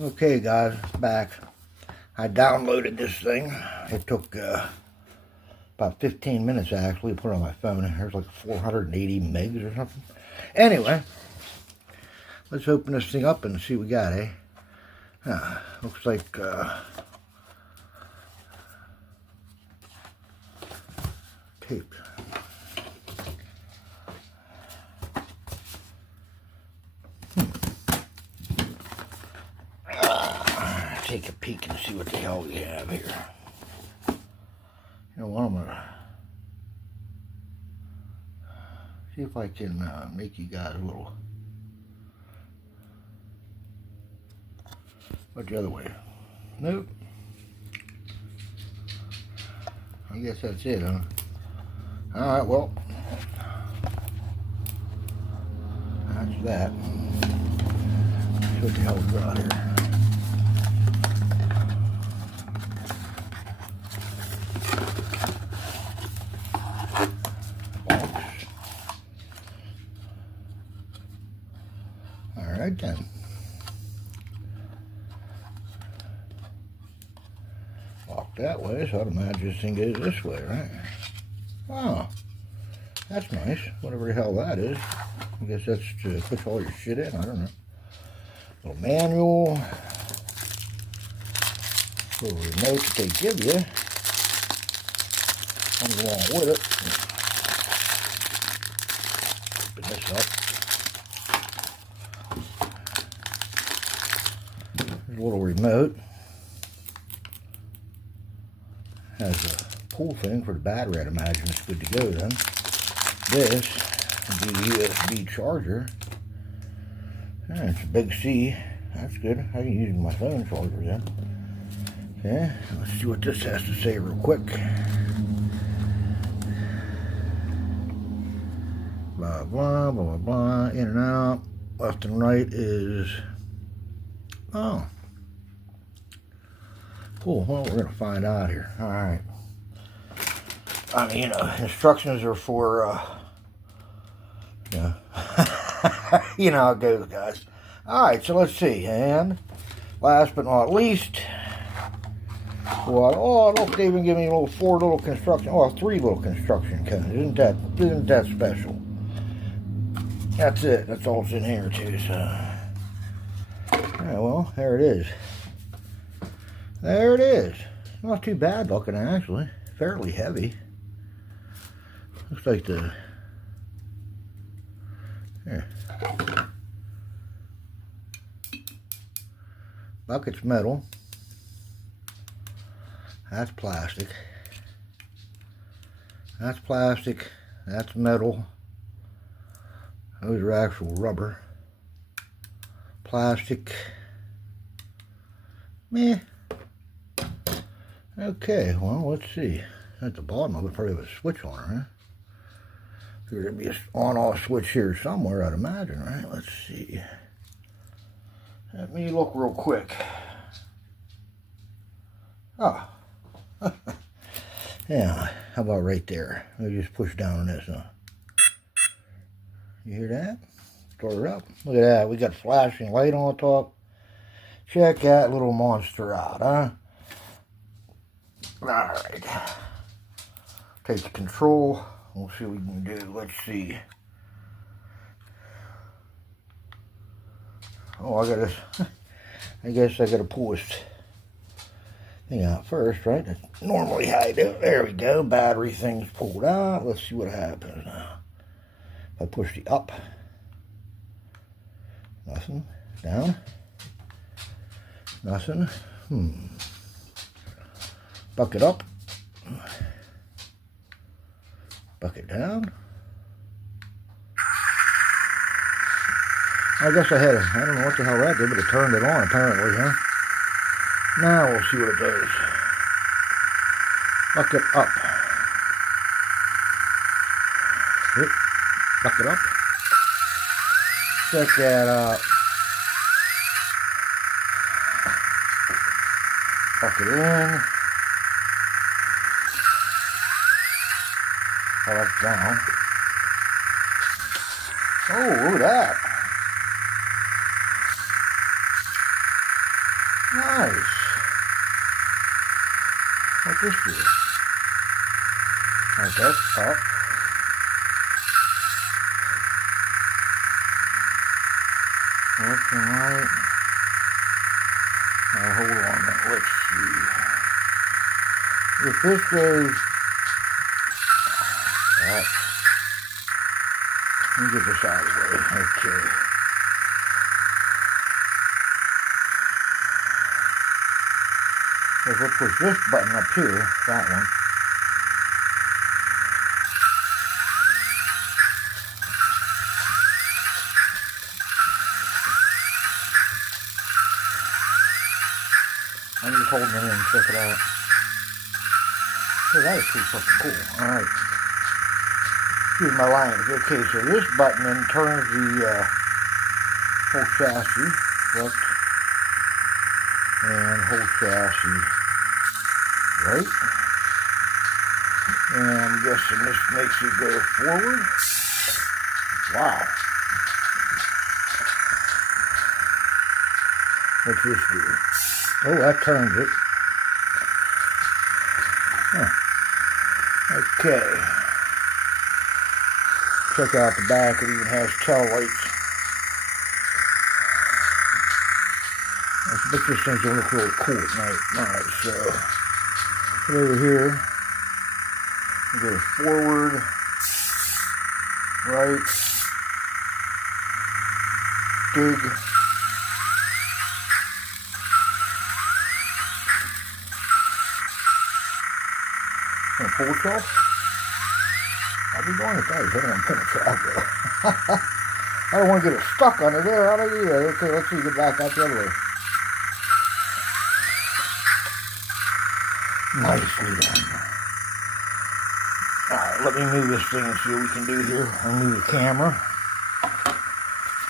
Okay guys, back. I downloaded this thing. It took about 15 minutes actually to put it on my phone. There's like 480 megs or something. Anyway, let's open this thing up and see what we got, eh? Looks like tape. Take a peek and see what the hell we have here. You know what, I'm gonna see if I can make you guys a little. What the other way? Nope. I guess that's it, huh? Alright, well, that's that. See what the hell we got here. Alright then. Walk that way, so I'd imagine this thing goes this way, right? Oh, that's nice. Whatever the hell that is. I guess that's to put all your shit in, I don't know. Little manual. Little remote that they give you. Comes along with it. Open this up. There's a little remote. Has a pull thing for the battery. I'd imagine it's good to go then. This would be the USB charger. Yeah, it's a big C. That's good. I can use my phone charger then. Yeah, let's see what this has to say real quick. Blah, blah, blah, blah, blah. In and out. Left and right is... Oh. Cool. Well, we're going to find out here. Alright. I mean, instructions are for, you know how it goes, guys. Alright, so let's see. And last but not least, what? Oh, look, they even give me three little construction cones. Isn't that special? That's it. That's all that's in here, too, so. Yeah, well, there it is. There it is. Not too bad looking, actually. Fairly heavy. Looks like the... Here. Bucket's metal. That's plastic. That's plastic. That's metal. Those are actual rubber. Plastic. Meh. Okay, well, let's see. At the bottom of it, probably have a switch on it, huh? There'd be an on-off switch here somewhere, I'd imagine, right? Let's see. Let me look real quick. Ah. Yeah, how about right there? Let me just push down on this, huh? You hear that? Start it up. Look at that. We got flashing light on top. Check that little monster out, huh? Alright. Take the control. We'll see what we can do. Let's see. Oh, I gotta... I guess I gotta pull this thing out first, right? That's normally how I do it. There we go. Battery thing's pulled out. Let's see what happens now. If I push the up. Nothing. Down. Nothing. Bucket up. Bucket down. I guess I don't know what the hell that did, but it turned it on apparently, huh? Now we'll see what it does. Bucket up. Yep. Bucket up. Check that out. Bucket in. Oh, that's down. Oh, look at that. Nice. What's this do? Okay, up. Left and right. Now hold on, let's see. If this goes up, let me get this out of the way. Okay. If I push this button up here, that one. I'm just holding it in, check it out. Hey, that is pretty fucking cool. Alright. Excuse my language. Okay, so this button then turns the whole chassis left and whole chassis right. And I'm guessing this makes it go forward. Wow. What's this do? Oh, that turns it. Huh. Okay. Check out the back. It even has tail lights. I bet this thing's gonna look really cool at night. Alright, so put it over here. Go forward, right, dig. Gonna pull itself? I'll be doing it, guys. I don't want to pin it out there. I don't want to get it stuck under there. How do I do that? Okay, let's see. Get back out the other way. Nicely done. Alright, let me move this thing and see what we can do here. I'll move the camera.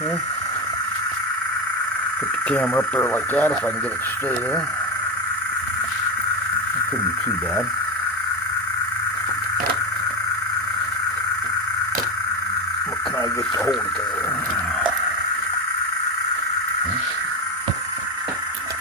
Okay. Put the camera up there like that if I can get it to stay there. That couldn't be too bad. What can I get to hold it there?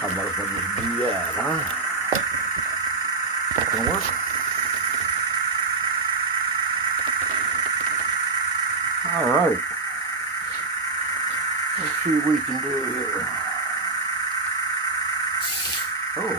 How about if I just do that, huh? That can work. Alright. Let's see what we can do here. Oh.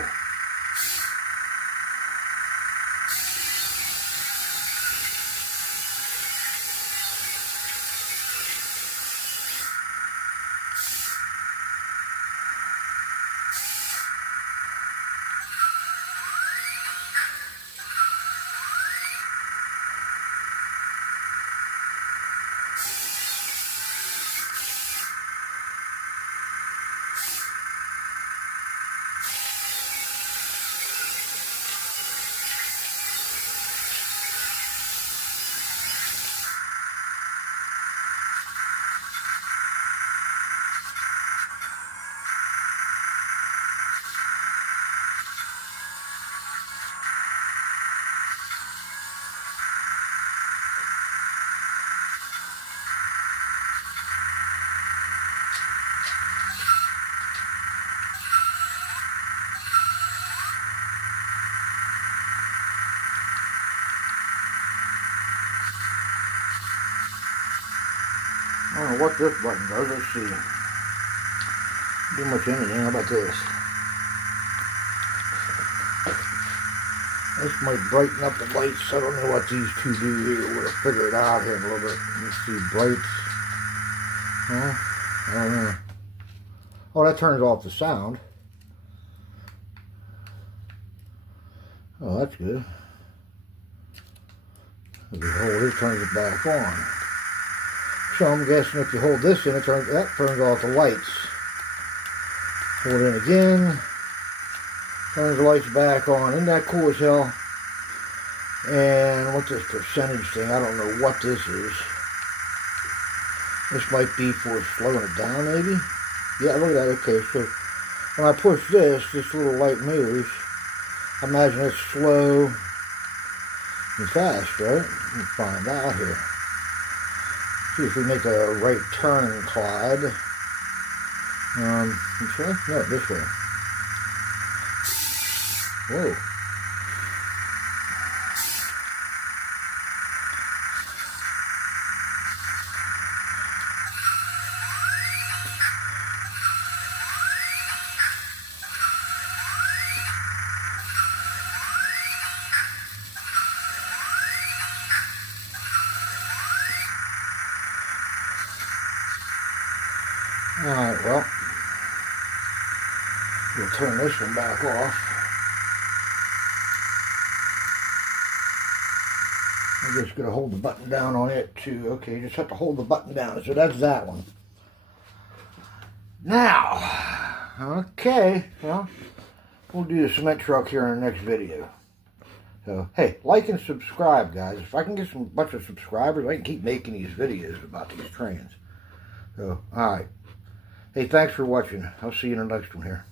I don't know what this button does. Let's see. Do much anything. How about this? This might brighten up the lights. I don't know what these two do here. We'll figure it out here in a little bit. Let's see. Brights. Huh? I don't know. Oh, that turns off the sound. Oh, that's good. If you hold it, turns it back on. So I'm guessing if you hold this in, that turns off the lights. Hold it in again. Turns the lights back on. Isn't that cool as hell? And what's this percentage thing? I don't know what this is. This might be for slowing it down, maybe? Yeah, look at that. Okay, so when I push this little light moves. I imagine it's slow and fast, right? Let me find out here. See if we make a right turn, Clyde. This way? No, this way. Whoa. Alright, well, we'll turn this one back off. I'm just going to hold the button down on it too. Okay, just have to hold the button down. So that's that one. Now, okay, well, we'll do the cement truck here in the next video. So, hey, like and subscribe, guys. If I can get some bunch of subscribers, I can keep making these videos about these trains. So, alright. Hey, thanks for watching. I'll see you in the next one here.